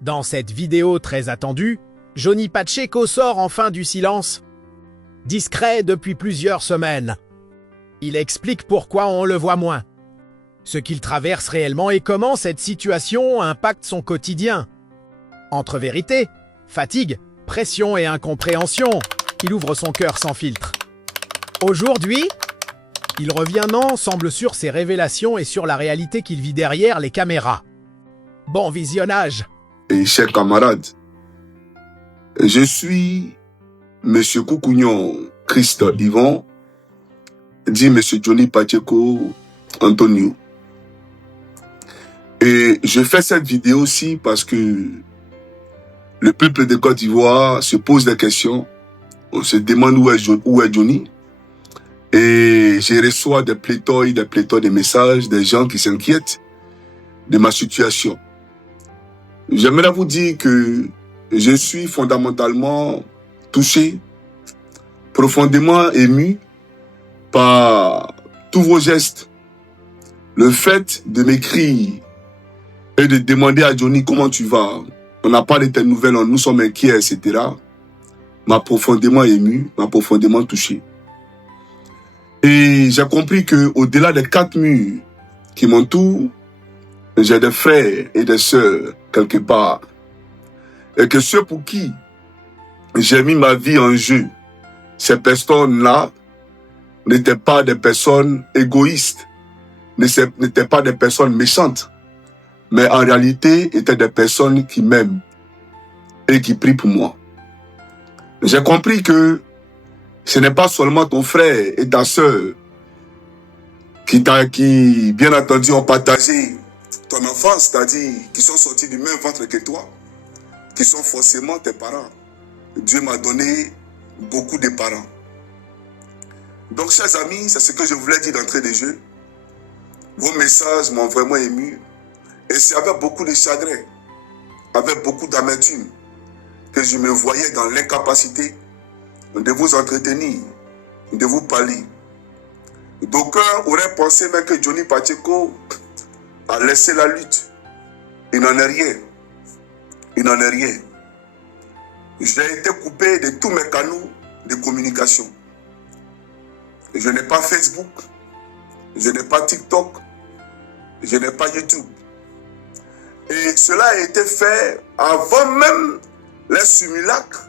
Dans cette vidéo très attendue, Johnny Pacheco sort enfin du silence. Discret depuis plusieurs semaines. Il explique pourquoi on le voit moins, ce qu'il traverse réellement et comment cette situation impacte son quotidien. Entre vérité, fatigue, pression et incompréhension, il ouvre son cœur sans filtre. Aujourd'hui, il revient ensemble sur ses révélations et sur la réalité qu'il vit derrière les caméras. Bon visionnage. Et chers camarades, je suis M. Koukounion Christ Yvon, dit M. Johnny Pacheco Antonio. Et je fais cette vidéo aussi parce que le peuple de Côte d'Ivoire se pose des questions. On se demande où est Johnny. Et je reçois des pléthores de messages, des gens qui s'inquiètent de ma situation. J'aimerais vous dire que je suis fondamentalement touché, profondément ému par tous vos gestes. Le fait de m'écrire et de demander à Johnny comment tu vas, on n'a pas de tes nouvelles, nous sommes inquiets, etc. m'a profondément ému, m'a profondément touché. Et j'ai compris que au-delà des 4 murs qui m'entourent, j'ai des frères et des sœurs quelque part. Et que ceux pour qui j'ai mis ma vie en jeu, ces personnes-là n'étaient pas des personnes égoïstes, n'étaient pas des personnes méchantes, mais en réalité étaient des personnes qui m'aiment et qui prient pour moi. J'ai compris que ce n'est pas seulement ton frère et ta sœur qui, bien entendu, ont partagé ton enfance, c'est-à-dire qui sont sortis du même ventre que toi, qui sont forcément tes parents. Dieu m'a donné beaucoup de parents. Donc, chers amis, c'est ce que je voulais dire d'entrée de jeu. Vos messages m'ont vraiment ému. Et c'est avec beaucoup de chagrin, avec beaucoup d'amertume, que je me voyais dans l'incapacité de vous entretenir, de vous parler. D'aucuns auraient pensé même que Johnny Pacheco a laissé la lutte. Il n'en est rien. Il n'en est rien. J'ai été coupé de tous mes canaux de communication. Je n'ai pas Facebook, je n'ai pas TikTok, je n'ai pas YouTube. Et cela a été fait avant même les simulacres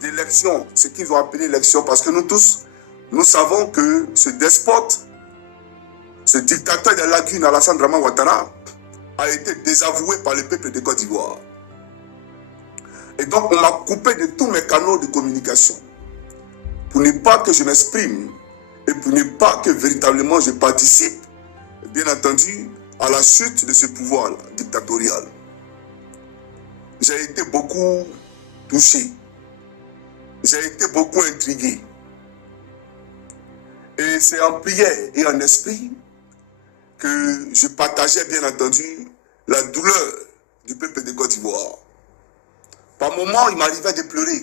d'élection, ce qu'ils ont appelé élection, parce que nous tous, nous savons que ce despote, ce dictateur des lagunes, Alassane Draman Ouattara, a été désavoué par le peuple de Côte d'Ivoire. Et donc, on m'a coupé de tous mes canaux de communication pour ne pas que je m'exprime et pour ne pas que véritablement je participe, bien entendu, à la chute de ce pouvoir dictatorial. J'ai été beaucoup touché. J'ai été beaucoup intrigué. Et c'est en prière et en esprit que je partageais bien entendu la douleur du peuple de Côte d'Ivoire. Par moments, il m'arrivait de pleurer.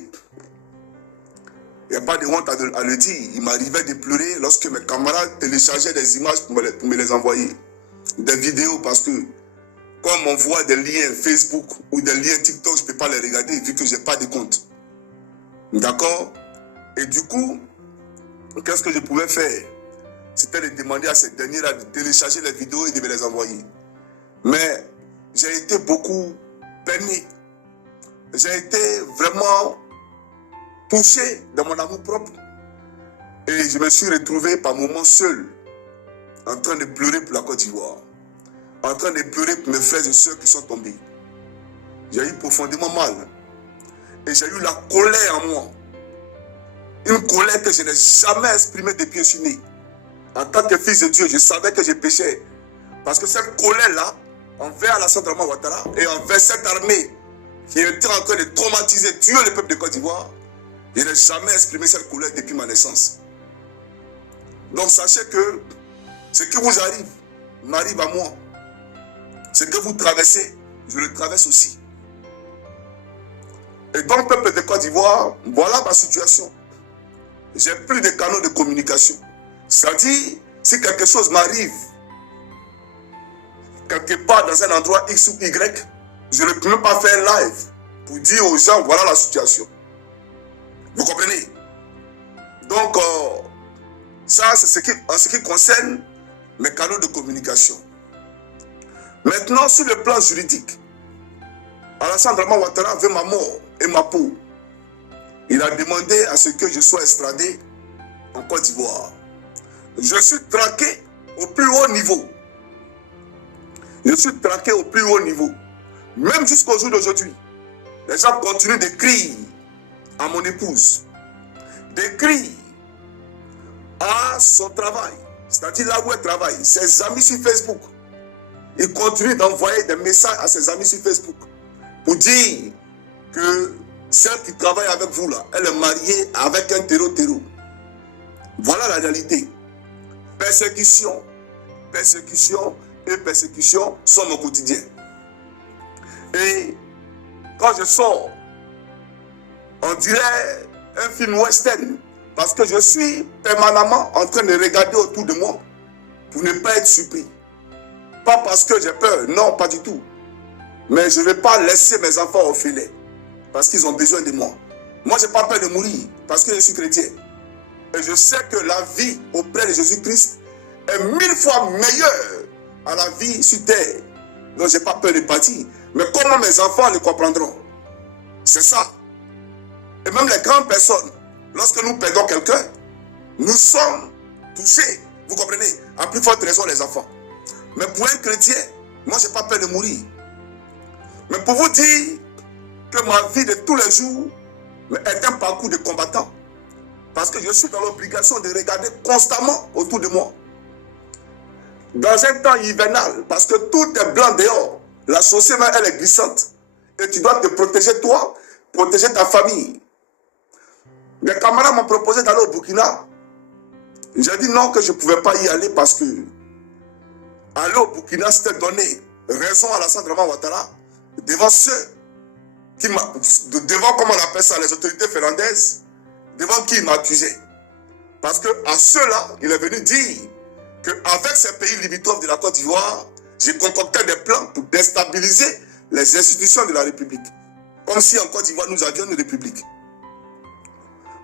Il n'y a pas de honte à le dire. Il m'arrivait de pleurer lorsque mes camarades téléchargeaient des images pour me les envoyer. Des vidéos, parce que comme on voit des liens Facebook ou des liens TikTok, je ne peux pas les regarder vu que je n'ai pas de compte. D'accord? Et du coup, qu'est-ce que je pouvais faire? C'était de demander à ces derniers-là de télécharger les vidéos et de me les envoyer. Mais j'ai été beaucoup peiné. J'ai été vraiment touché dans mon amour propre. Et je me suis retrouvé par moments seul, en train de pleurer pour la Côte d'Ivoire, en train de pleurer pour mes frères et sœurs qui sont tombés. J'ai eu profondément mal. Et j'ai eu la colère en moi. Une colère que je n'ai jamais exprimée depuis que je suis né. En tant que fils de Dieu, je savais que je péchais. Parce que cette colère-là, envers Alassane Draman Ouattara et envers cette armée qui était en train de traumatiser, tuer le peuple de Côte d'Ivoire, je n'ai jamais exprimé cette colère depuis ma naissance. Donc sachez que ce qui vous arrive m'arrive à moi. Ce que vous traversez, je le traverse aussi. Et donc, peuple de Côte d'Ivoire, voilà ma situation. J'ai plus de canaux de communication. C'est-à-dire, si quelque chose m'arrive, quelque part dans un endroit X ou Y, je ne peux même pas faire live pour dire aux gens, voilà la situation. Vous comprenez? Donc, ça, c'est en ce qui concerne mes canaux de communication. Maintenant, sur le plan juridique, Alassane Draman Ouattara veut ma mort et ma peau. Il a demandé à ce que je sois extradé en Côte d'Ivoire. Je suis traqué au plus haut niveau. Je suis traqué au plus haut niveau. Même jusqu'au jour d'aujourd'hui, les gens continuent d'écrire à mon épouse, d'écrire à son travail, c'est-à-dire là où elle travaille, ses amis sur Facebook. Ils continuent d'envoyer des messages à ses amis sur Facebook pour dire que celle qui travaille avec vous là, elle est mariée avec un terreau. Voilà la réalité. Persécution, persécution et persécution sont mon quotidien. Et quand je sors, on dirait un film western, parce que je suis permanemment en train de regarder autour de moi pour ne pas être surpris. Pas parce que j'ai peur, non, pas du tout. Mais je ne vais pas laisser mes enfants au filet, parce qu'ils ont besoin de moi. Moi, je n'ai pas peur de mourir, parce que je suis chrétien. Et je sais que la vie auprès de Jésus-Christ est 1000 fois meilleure à la vie sur terre. Donc, je n'ai pas peur de partir. Mais comment mes enfants le comprendront? C'est ça. Et même les grandes personnes, lorsque nous perdons quelqu'un, nous sommes touchés. Vous comprenez? À plus forte raison, les enfants. Mais pour un chrétien, moi, je n'ai pas peur de mourir. Mais pour vous dire que ma vie de tous les jours est un parcours de combattant. Parce que je suis dans l'obligation de regarder constamment autour de moi. Dans un temps hivernal, parce que tout est blanc dehors, la chaussée, elle est glissante. Et tu dois te protéger toi, protéger ta famille. Mes camarades m'ont proposé d'aller au Burkina. J'ai dit non, que je ne pouvais pas y aller parce que aller au Burkina, c'était donner raison à Alassane Draman Ouattara devant ceux qui devant, comment on appelle ça, les autorités finlandaises, devant qui il m'accusait. Parce que à ceux-là, il est venu dire qu'avec ces pays limitrophes de la Côte d'Ivoire, j'ai concocté des plans pour déstabiliser les institutions de la République. Comme si en Côte d'Ivoire, nous avions une République.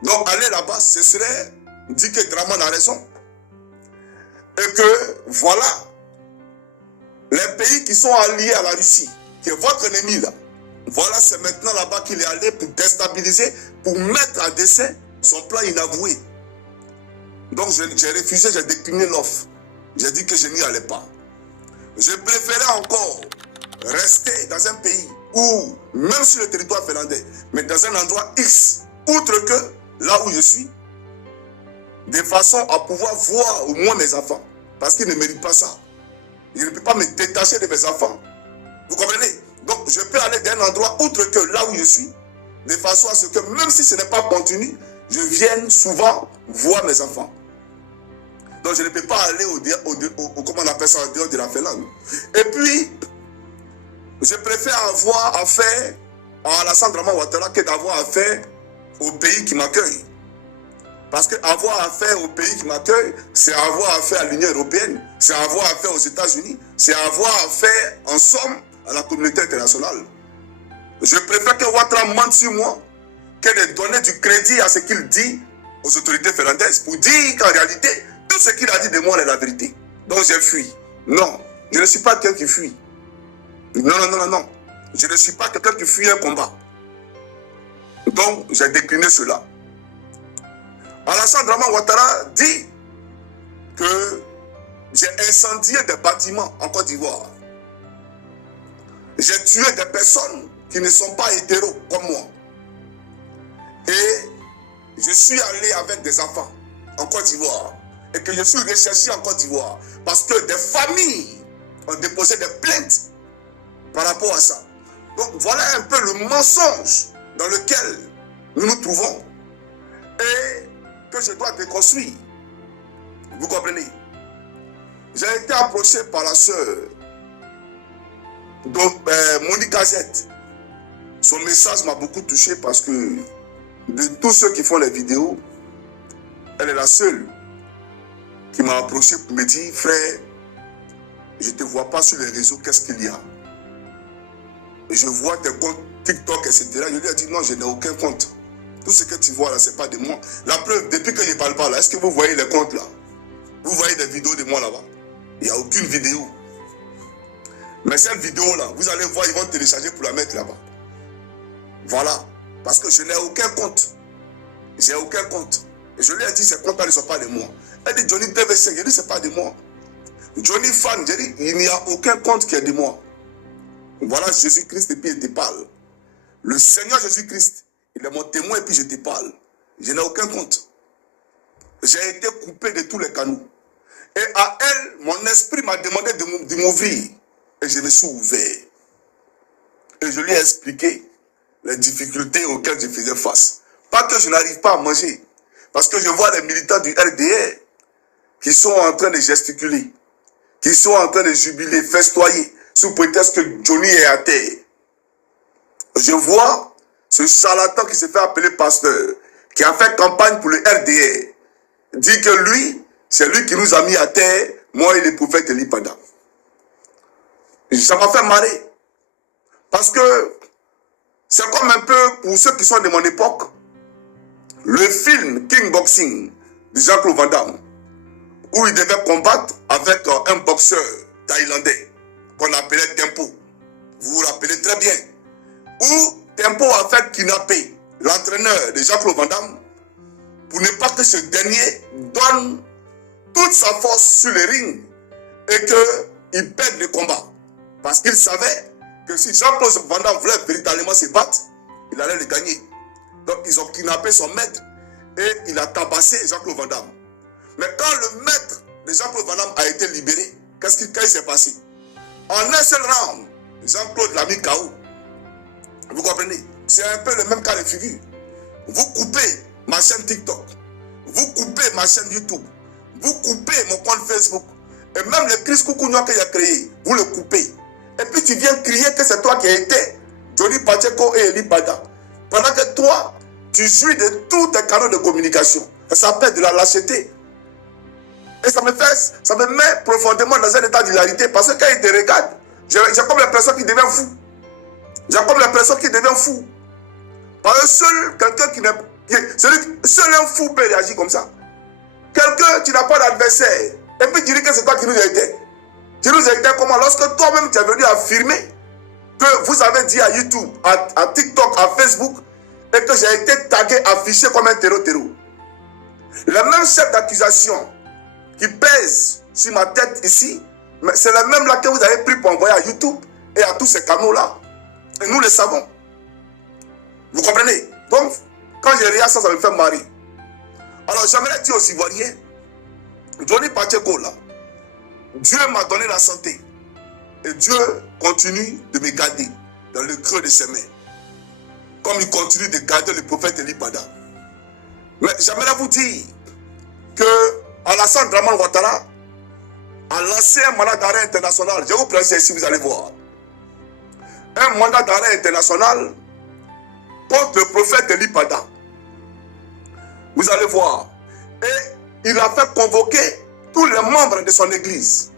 Donc aller là-bas, ce serait dire que Draman a raison. Et que voilà, les pays qui sont alliés à la Russie, qui est votre ennemi là, voilà, c'est maintenant là-bas qu'il est allé pour déstabiliser, pour mettre à dessein son plan inavoué. Donc j'ai refusé, j'ai décliné l'offre. J'ai dit que je n'y allais pas. Je préférais encore rester dans un pays où, même sur le territoire finlandais, mais dans un endroit X, outre que là où je suis, de façon à pouvoir voir au moins mes enfants. Parce qu'ils ne méritent pas ça. Je ne peux pas me détacher de mes enfants. Vous comprenez? Donc je peux aller dans un endroit outre que là où je suis, de façon à ce que même si ce n'est pas continu, je vienne souvent voir mes enfants. Donc je ne peux pas aller comment on appelle ça, au dehors de la Finlande. Et puis, je préfère avoir affaire à Alassane Draman Ouattara que d'avoir affaire au pays qui m'accueille. Parce qu'avoir affaire au pays qui m'accueille, c'est avoir affaire à l'Union européenne, c'est avoir affaire aux États-Unis, c'est avoir affaire, en somme, à la communauté internationale. Je préfère que Ouattara mente sur moi que de donner du crédit à ce qu'il dit aux autorités finlandaises pour dire qu'en réalité, tout ce qu'il a dit de moi est la vérité. Donc j'ai fui. Non, je ne suis pas quelqu'un qui fuit. Non. Je ne suis pas quelqu'un qui fuit un combat. Donc j'ai décliné cela. Alassane Draman Ouattara dit que j'ai incendié des bâtiments en Côte d'Ivoire. J'ai tué des personnes qui ne sont pas hétéros comme moi. Et je suis allé avec des enfants en Côte d'Ivoire. Et que je suis recherché en Côte d'Ivoire. Parce que des familles ont déposé des plaintes par rapport à ça. Donc voilà un peu le mensonge dans lequel nous nous trouvons. Et que je dois déconstruire. Vous comprenez? J'ai été approché par la sœur Monique Gazette. Son message m'a beaucoup touché parce que de tous ceux qui font les vidéos, elle est la seule qui m'a approché pour me dire, frère, je ne te vois pas sur les réseaux, qu'est-ce qu'il y a? je vois tes comptes TikTok, etc. Je lui ai dit non, je n'ai aucun compte. Tout ce que tu vois là, ce n'est pas de moi. La preuve, depuis que je ne parle pas là, est-ce que vous voyez les comptes là? Vous voyez des vidéos de moi là-bas? Il n'y a aucune vidéo. Mais cette vidéo là, vous allez voir, ils vont télécharger pour la mettre là-bas. Voilà. Parce que je n'ai aucun compte. J'ai aucun compte. Et je lui ai dit, ces comptes-là ne sont pas de moi. Elle dit, Johnny DV5, je dis, ce n'est pas de moi. Johnny Fan, je dis, il n'y a aucun compte qui est de moi. Voilà Jésus-Christ et puis il te parle. Le Seigneur Jésus-Christ, il est mon témoin et puis je te parle. Je n'ai aucun compte. J'ai été coupé de tous les canaux. Et à elle, mon esprit m'a demandé de m'ouvrir. Et je me suis ouvert. Et je lui ai expliqué les difficultés auxquelles je faisais face. Pas que je n'arrive pas à manger. Parce que je vois les militants du RDR qui sont en train de gesticuler, qui sont en train de jubiler, festoyer, sous prétexte que Johnny est à terre. Je vois ce charlatan qui se fait appeler pasteur, qui a fait campagne pour le RDR, dit que lui, c'est lui qui nous a mis à terre, moi et le prophète Elipada. Ça m'a fait marrer. Parce que c'est comme un peu, pour ceux qui sont de mon époque, le film King Boxing de Jean-Claude Van Damme, où il devait combattre avec un boxeur thaïlandais qu'on appelait Tempo. Vous vous rappelez très bien. Où Tempo a fait kidnapper l'entraîneur de Jean-Claude Van Damme pour ne pas que ce dernier donne toute sa force sur le ring et qu'il perde le combat. Parce qu'il savait que si Jean-Claude Van Damme voulait véritablement se battre, il allait le gagner. Donc ils ont kidnappé son maître et il a tabassé Jean-Claude Van Damme. Mais quand le maître de Jean-Claude Van Damme a été libéré, qu'est-ce qui s'est passé? En un seul round, Jean-Claude l'a mis KO. Vous comprenez? C'est un peu le même cas de figure. Vous coupez ma chaîne TikTok, vous coupez ma chaîne YouTube, vous coupez mon compte Facebook, et même le Chris Koukounouan que j'ai créé, vous le coupez. Et puis tu viens crier que c'est toi qui as été Johnny Pacheco et Eli Bada. Pendant que toi, tu jouis de tous tes canaux de communication. Ça s'appelle de la lâcheté. Et ça me met profondément dans un état d'hilarité parce que quand il te regarde, j'ai comme l'impression qu'il devient fou. J'ai comme l'impression qu'il devient fou. Parce que seul quelqu'un qui n'est... Seul un fou peut réagir comme ça. Quelqu'un qui n'a pas d'adversaire. Et puis tu dis que c'est toi qui nous as été. Tu nous as été comment? Lorsque toi-même tu es venu affirmer que vous avez dit à YouTube, à TikTok, à Facebook, et que j'ai été tagué, affiché comme un terreau. Le même chef d'accusation qui pèse sur ma tête ici, mais c'est le même là que vous avez pris pour envoyer à YouTube et à tous ces canaux-là. Et nous le savons. Vous comprenez? Donc, quand je regarde ça, ça me fait marrer. Alors, j'aimerais dire aux Ivoiriens, Johnny Pacheco là, Dieu m'a donné la santé. Et Dieu continue de me garder dans le creux de ses mains. Comme il continue de garder le prophète Elipada. Mais j'aimerais vous dire que Alassane Dramane Ouattara a lancé un mandat d'arrêt international. Je vous présente ici, vous allez voir. Un mandat d'arrêt international contre le prophète Elipada. Vous allez voir. Et il a fait convoquer tous les membres de son église.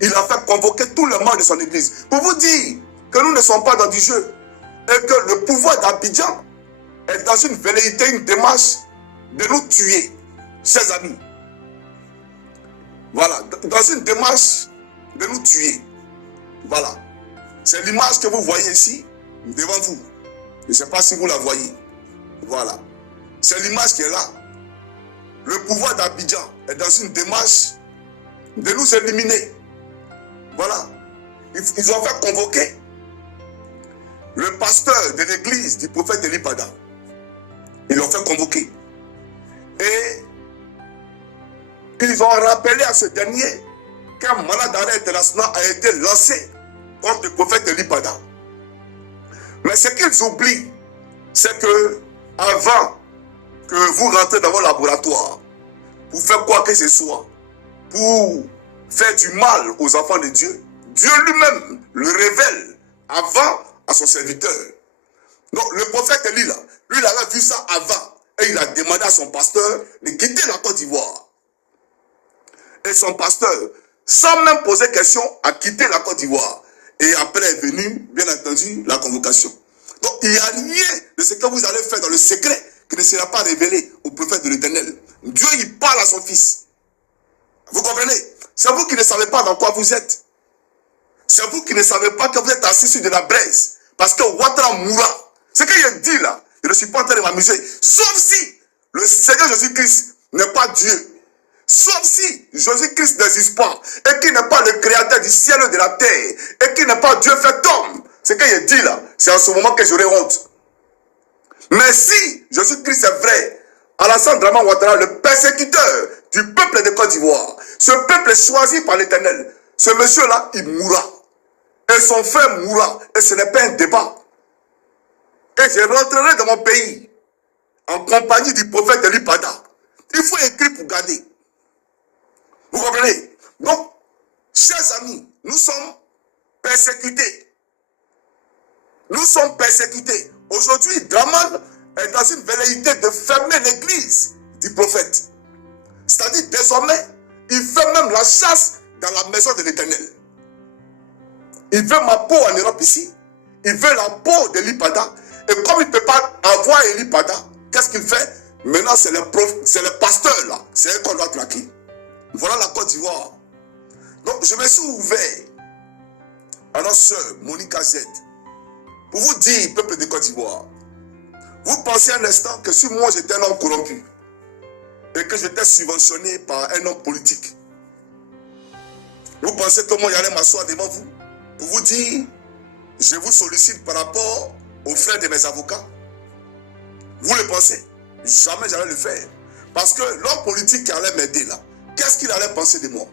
Il a fait convoquer tous les membres de son église. Pour vous dire que nous ne sommes pas dans du jeu. Et que le pouvoir d'Abidjan est dans une velléité, une démarche de nous tuer, chers amis. Voilà, dans une démarche de nous tuer. Voilà. C'est l'image que vous voyez ici, devant vous. Je ne sais pas si vous la voyez. Voilà. C'est l'image qui est là. Le pouvoir d'Abidjan est dans une démarche de nous éliminer. Voilà. Ils ont fait convoquer le pasteur de l'église du prophète Elipada. Ils l'ont fait convoquer. Et ils ont rappelé à ce dernier qu'un mandat d'arrêt international a été lancé contre le prophète Elipada. Mais ce qu'ils oublient, c'est que avant que vous rentrez dans vos laboratoires pour faire quoi que ce soit, pour faire du mal aux enfants de Dieu, Dieu lui-même le révèle avant à son serviteur. Donc le prophète Élie, lui, il avait vu ça avant. Et il a demandé à son pasteur de quitter la Côte d'Ivoire. Et son pasteur, sans même poser question, a quitté la Côte d'Ivoire. Et après est venue, bien entendu, la convocation. Donc, il n'y a rien de ce que vous allez faire dans le secret qui ne sera pas révélé au prophète de l'Éternel. Dieu, il parle à son fils. Vous comprenez? C'est vous qui ne savez pas dans quoi vous êtes. C'est vous qui ne savez pas que vous êtes assis sur de la braise. Parce que Ouattara mourra. Ce qu'il a dit là, je ne suis pas en train de m'amuser. Sauf si le Seigneur Jésus-Christ n'est pas Dieu. Sauf si Jésus-Christ n'existe pas. Et qu'il n'est pas le créateur du ciel et de la terre. Et qu'il n'est pas Dieu fait homme. Ce qu'il a dit là, c'est en ce moment que j'aurai honte. Mais si Jésus-Christ est vrai, Alassane Draman Ouattara, le persécuteur du peuple de Côte d'Ivoire, ce peuple est choisi par l'Éternel, ce monsieur-là, il mourra. Et son frère mourra. Et ce n'est pas un débat. Et je rentrerai dans mon pays en compagnie du prophète Elipada. Il faut écrire pour garder. Vous comprenez? Donc, chers amis, nous sommes persécutés. Nous sommes persécutés. Aujourd'hui, Draman est dans une velléité de fermer l'église du prophète. C'est-à-dire, désormais, il fait même la chasse dans la maison de l'Éternel. Il veut ma peau en Europe ici. Il veut la peau d'Elipada. Et comme il ne peut pas avoir Elipada, qu'est-ce qu'il fait? Maintenant, c'est le pasteur là. C'est eux qu'on doit traquer. Voilà la Côte d'Ivoire. Donc, je me suis ouvert à notre soeur Monica Z pour vous dire, peuple de Côte d'Ivoire, vous pensez un instant que si moi j'étais un homme corrompu et que j'étais subventionné par un homme politique, vous pensez que moi j'allais m'asseoir devant vous pour vous dire, je vous sollicite par rapport aux frères de mes avocats? Vous le pensez? Jamais j'allais le faire. Parce que l'homme politique qui allait m'aider là, qu'est-ce qu'il allait penser de moi?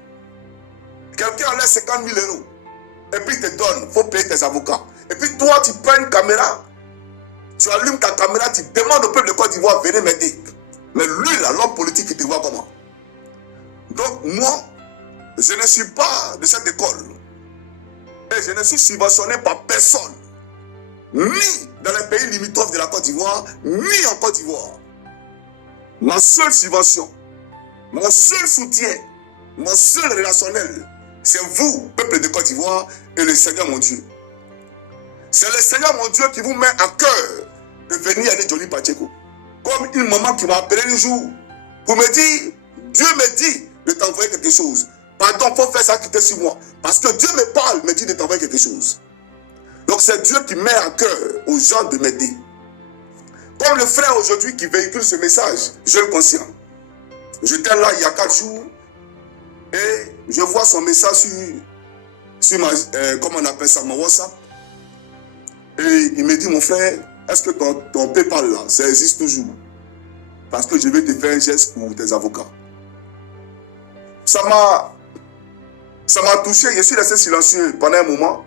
Quelqu'un allait 50 000 euros et puis il te donne, il faut payer tes avocats. Et puis toi, tu prends une caméra, tu allumes ta caméra, tu demandes au peuple de Côte d'Ivoire, venez m'aider. Mais lui là, l'homme politique, il te voit comment? Donc moi, je ne suis pas de cette école. Et je ne suis subventionné par personne. Ni dans les pays limitrophes de la Côte d'Ivoire, ni en Côte d'Ivoire. Ma seule subvention, mon seul soutien, mon seul relationnel, c'est vous, peuple de Côte d'Ivoire, et le Seigneur mon Dieu. C'est le Seigneur mon Dieu qui vous met à cœur de venir aider Johnny Pacheco. Comme une maman qui m'a appelé un jour pour me dire, Dieu me dit de t'envoyer quelque chose. Pardon, il faut faire ça quitter sur moi. Parce que Dieu me parle, me dit de t'envoyer quelque chose. Donc c'est Dieu qui met à cœur aux gens de m'aider. Comme le frère aujourd'hui qui véhicule ce message, je le conscient. J'étais là il y a 4 jours et je vois son message sur ma, comment on appelle ça, ma WhatsApp. Et il me dit, mon frère, est-ce que ton PayPal là, ça existe toujours? Parce que je vais te faire un geste pour tes avocats. Ça m'a touché, je suis resté silencieux pendant un moment.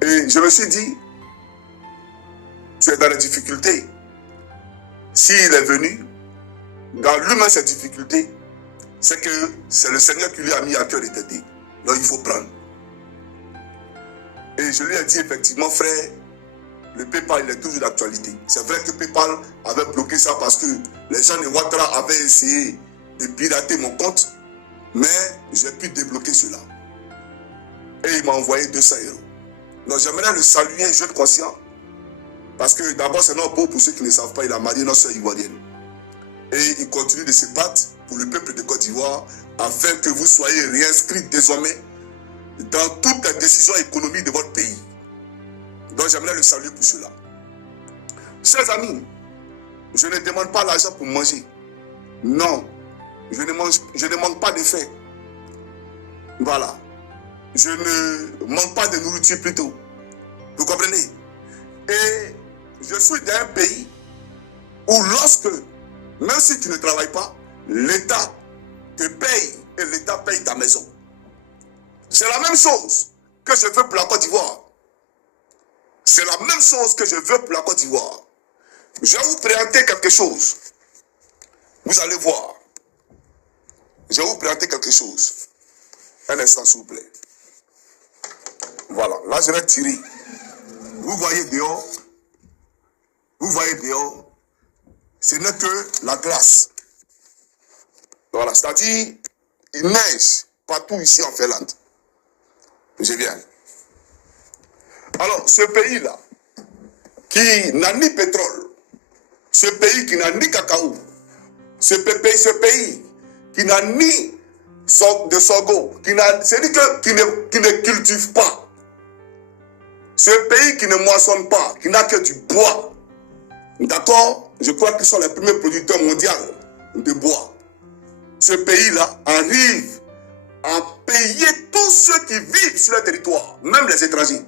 Et je me suis dit, tu es dans les difficultés. S'il est venu, dans lui-même ses difficultés, c'est que c'est le Seigneur qui lui a mis à cœur de t'aider. Donc il faut prendre. Et je lui ai dit effectivement, frère, le PayPal il est toujours d'actualité. C'est vrai que PayPal avait bloqué ça parce que les gens de Ouattara avaient essayé de pirater mon compte, mais j'ai pu débloquer cela. Et il m'a envoyé 200 euros. Donc j'aimerais le saluer, jeune conscient, parce que d'abord c'est notre beau pour ceux qui ne savent pas, il a marié notre soeur ivoirienne. Et il continue de se battre pour le peuple de Côte d'Ivoire afin que vous soyez réinscrits désormais dans toutes les décisions économiques de votre pays. Donc j'aimerais le saluer pour cela. Chers amis, je ne demande pas l'argent pour manger. Non, je ne manque pas de faim. Voilà. Je ne manque pas de nourriture plutôt. Vous comprenez? Et je suis dans un pays où lorsque, même si tu ne travailles pas, l'État te paye et l'État paye ta maison. C'est la même chose que je veux pour la Côte d'Ivoire. C'est la même chose que je veux pour la Côte d'Ivoire. Je vais vous présenter quelque chose. Vous allez voir. Je vais vous présenter quelque chose. Un instant, s'il vous plaît. Voilà, là je vais tirer. Vous voyez dehors. Vous voyez dehors. Ce n'est que la glace. Voilà, c'est-à-dire, il neige partout ici en Finlande. Je viens. Alors, ce pays-là, qui n'a ni pétrole, ce pays qui n'a ni cacao, ce pays qui n'a ni de sorgho, c'est-à-dire qui ne cultive pas, ce pays qui ne moissonne pas, qui n'a que du bois, d'accord? Je crois qu'ils sont les premiers producteurs mondiaux de bois. Ce pays-là arrive à payer tous ceux qui vivent sur le territoire, même les étrangers.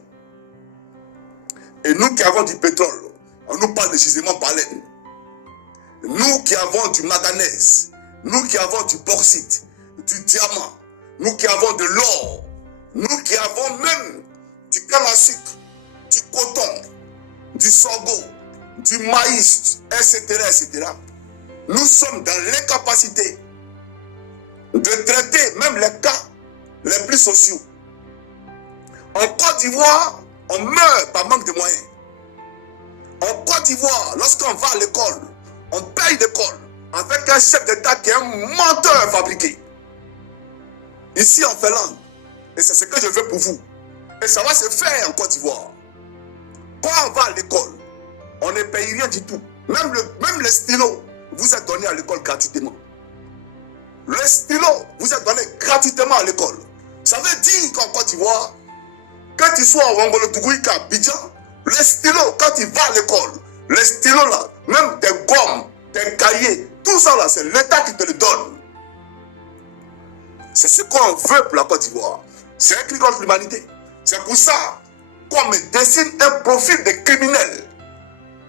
Et nous qui avons du pétrole, on nous parle de gisement baleine. Nous qui avons du manganèse, nous qui avons du bauxite, du diamant, nous qui avons de l'or, nous qui avons même du canne à sucre, du coton, du sorgho, du maïs, etc., etc. Nous sommes dans l'incapacité de traiter même les cas les plus sociaux. En Côte d'Ivoire, on meurt par manque de moyens. En Côte d'Ivoire, lorsqu'on va à l'école, on paye l'école avec un chef d'État qui est un menteur fabriqué. Ici en Finlande, et c'est ce que je veux pour vous, et ça va se faire en Côte d'Ivoire. Quand on va à l'école, on ne paye rien du tout. Même le stylo vous est donné à l'école gratuitement. Le stylo vous est donné gratuitement à l'école. Ça veut dire qu'en Côte d'Ivoire, que tu sois au Wangolo-Tougouïka, Abidjan, le stylo, quand tu vas à l'école, le stylo là, même tes gommes, tes cahiers, tout ça là, c'est l'État qui te le donne. C'est ce qu'on veut pour la Côte d'Ivoire. C'est un cri contre l'humanité. C'est pour ça qu'on me dessine un profil de criminel.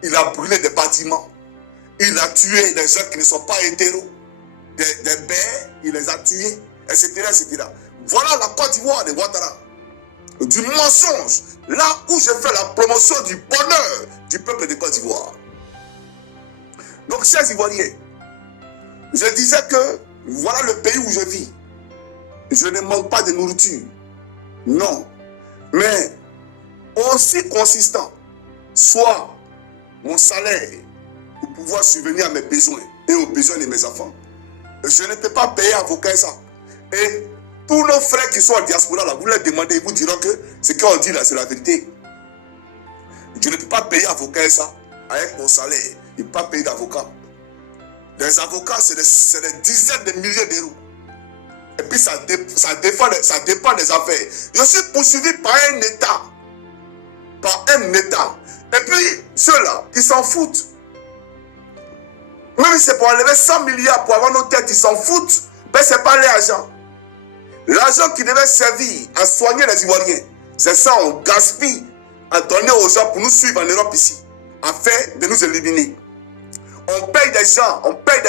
Il a brûlé des bâtiments. Il a tué des gens qui ne sont pas hétéros. Des bêtes, il les a tués, etc., etc. Voilà la Côte d'Ivoire de Ouattara. Du mensonge, là où je fais la promotion du bonheur du peuple de Côte d'Ivoire. Donc, chers Ivoiriens, je disais que voilà le pays où je vis. Je ne manque pas de nourriture. Non. Mais aussi consistant soit mon salaire pour pouvoir subvenir à mes besoins et aux besoins de mes enfants. Je ne peux pas payer avocat et ça. Et tous nos frères qui sont en diaspora, là, vous leur demandez, ils vous diront que ce qu'on dit là, c'est la vérité. Je ne peux pas payer avocat et ça avec mon salaire. Je ne peux pas payer d'avocat. Les avocats, c'est des dizaines de milliers d'euros. Et puis ça dépend des affaires. Je suis poursuivi par un État. Par un État. Et puis, ceux-là, ils s'en foutent. Même si c'est pour enlever 100 milliards pour avoir nos têtes, ils s'en foutent. Mais ce n'est pas l'argent. L'argent qui devait servir à soigner les Ivoiriens, c'est ça, on gaspille à donner aux gens pour nous suivre en Europe ici, afin de nous éliminer. On paye des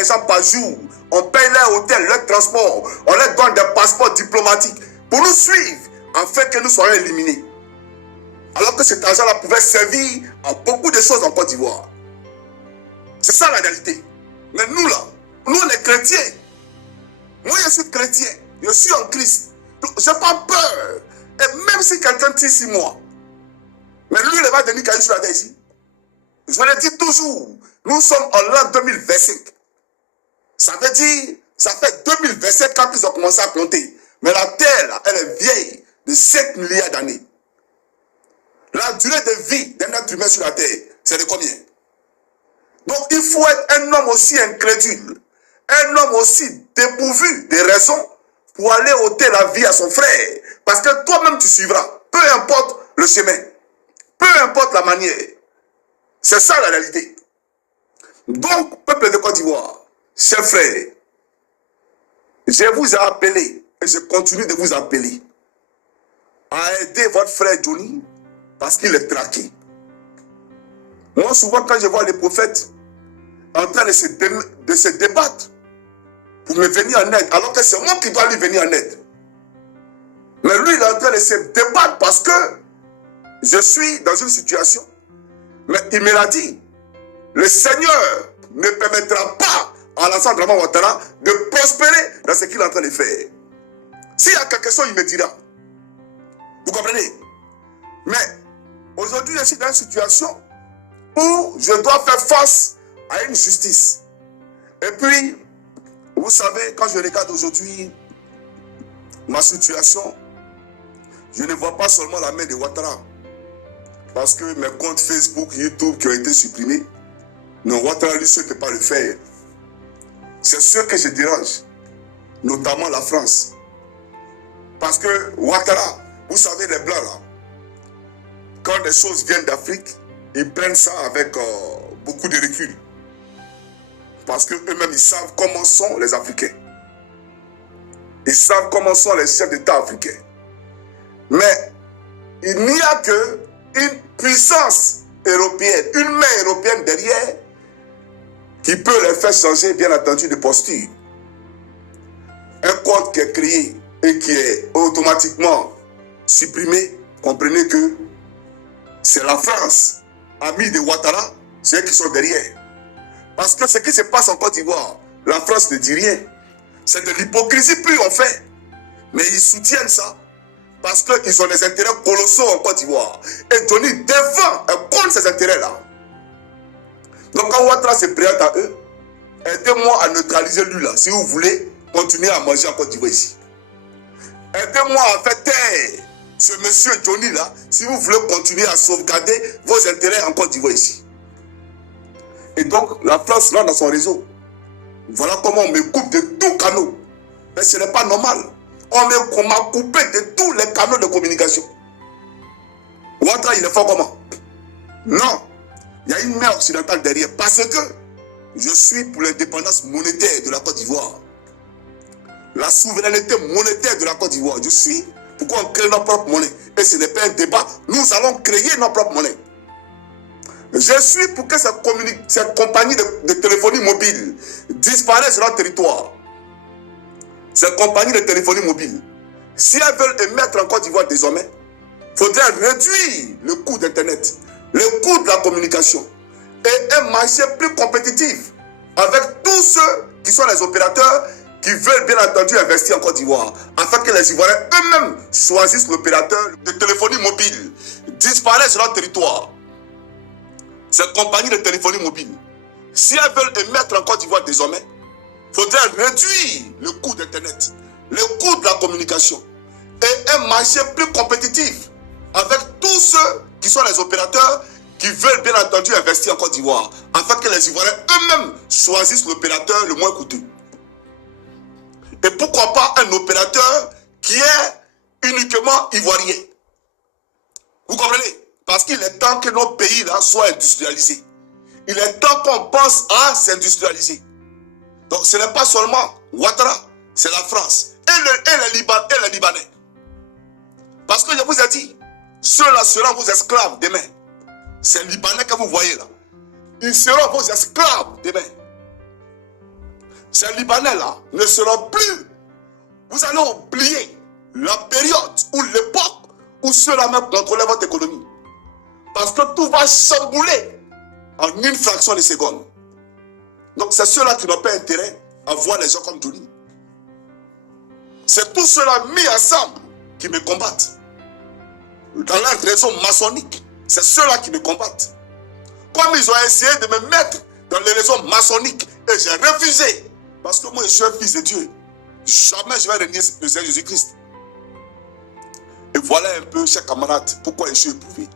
gens par jour, on paye leur hôtel, leur transport, on leur donne des passeports diplomatiques pour nous suivre, afin que nous soyons éliminés. Alors que cet argent-là pouvait servir à beaucoup de choses en Côte d'Ivoire. C'est ça la réalité. Mais nous là, nous les chrétiens, moi je suis chrétien, je suis en Christ, je n'ai pas peur. Et même si quelqu'un tire 6 mois, mais lui il va devenir caillou sur la terre ici. Je le dis toujours, nous sommes en l'an 2025. Ça veut dire, ça fait 2027 quand ils ont commencé à compter. Mais la terre là, elle est vieille de 5 milliards d'années. La durée de vie d'un être humain sur la terre, c'est de combien? Donc il faut être un homme aussi incrédule, un homme aussi dépourvu de raison pour aller ôter la vie à son frère. Parce que toi-même tu suivras, peu importe le chemin, peu importe la manière. C'est ça la réalité. Donc, peuple de Côte d'Ivoire, chers frères, je vous ai appelé et je continue de vous appeler à aider votre frère Johnny parce qu'il est traqué. Moi, souvent, quand je vois les prophètes en train de se débattre pour me venir en aide, alors que c'est moi qui dois lui venir en aide. Mais lui, il est en train de se débattre parce que je suis dans une situation. Mais il me l'a dit, le Seigneur ne permettra pas à Alassane Dramane Ouattara de prospérer dans ce qu'il est en train de faire. S'il y a quelque chose, il me dira. Vous comprenez? Mais aujourd'hui, je suis dans une situation où je dois faire face à une justice. Et puis, vous savez, quand je regarde aujourd'hui ma situation, je ne vois pas seulement la main de Ouattara. parce que mes comptes Facebook, YouTube qui ont été supprimés, non, Ouattara ne souhaite pas le faire. C'est ce que je dérange, notamment la France. Parce que Ouattara, vous savez les Blancs là, quand les choses viennent d'Afrique, ils prennent ça avec beaucoup de recul. Parce qu'eux-mêmes, ils savent comment sont les Africains. Ils savent comment sont les chefs d'État africains. Mais il n'y a qu'une puissance européenne, une main européenne derrière, qui peut les faire changer, bien entendu, de posture. Un compte qui est créé et qui est automatiquement supprimé, comprenez que c'est la France, amie de Ouattara, c'est eux qui sont derrière. Parce que ce qui se passe en Côte d'Ivoire, la France ne dit rien. C'est de l'hypocrisie plus on fait. Mais ils soutiennent ça parce qu'ils ont des intérêts colossaux en Côte d'Ivoire. Et Johnny défend et contre ces intérêts-là. Donc quand Ouattara se présente à eux, aidez-moi à neutraliser lui là, si vous voulez continuer à manger en Côte d'Ivoire ici. Aidez-moi à faire taire ce monsieur Johnny là, si vous voulez continuer à sauvegarder vos intérêts en Côte d'Ivoire ici. Et donc la France là dans son réseau, voilà comment on me coupe de tout canaux. Mais ce n'est pas normal. On m'a coupé de tous les canaux de communication. Ouattara, il est fort comment? Non. Il y a une main occidentale derrière. Parce que je suis pour l'indépendance monétaire de la Côte d'Ivoire. La souveraineté monétaire de la Côte d'Ivoire. Je suis pour qu'on crée notre propre monnaie. Et ce n'est pas un débat. Nous allons créer notre propre monnaie. Je suis pour que cette compagnie de téléphonie mobile disparaisse sur notre territoire. Ces compagnies de téléphonie mobile, si elles veulent émettre en Côte d'Ivoire désormais, il faudrait réduire le coût d'Internet, le coût de la communication et un marché plus compétitif avec tous ceux qui sont les opérateurs qui veulent bien entendu investir en Côte d'Ivoire afin que les Ivoiriens eux-mêmes choisissent l'opérateur de téléphonie mobile, disparaissent sur leur territoire. Ces compagnies de téléphonie mobile, si elles veulent émettre en Côte d'Ivoire désormais, il faudrait réduire le coût d'Internet, le coût de la communication et un marché plus compétitif avec tous ceux qui sont les opérateurs qui veulent bien entendu investir en Côte d'Ivoire afin que les Ivoiriens eux-mêmes choisissent l'opérateur le moins coûteux. Et pourquoi pas un opérateur qui est uniquement ivoirien? Vous comprenez? Parce qu'il est temps que nos pays là soient industrialisés. Il est temps qu'on pense à s'industrialiser. Donc ce n'est pas seulement Ouattara, c'est la France et les Libanais. Parce que je vous ai dit, ceux-là seront vos esclaves demain. Ces Libanais que vous voyez là, ils seront vos esclaves demain. Ces Libanais-là ne seront plus. Vous allez oublier la période ou l'époque où ceux-là même contrôlaient votre économie. Parce que tout va chambouler en une fraction de seconde. Donc c'est ceux-là qui n'ont pas intérêt à voir les gens comme Johnny. C'est tous ceux-là mis ensemble qui me combattent. Dans leur réseau maçonnique, c'est ceux-là qui me combattent. Comme ils ont essayé de me mettre dans les réseaux maçonniques et j'ai refusé. Parce que moi je suis un fils de Dieu. Jamais je vais renier le Seigneur Jésus-Christ. Et voilà un peu, chers camarades, pourquoi je suis éprouvé.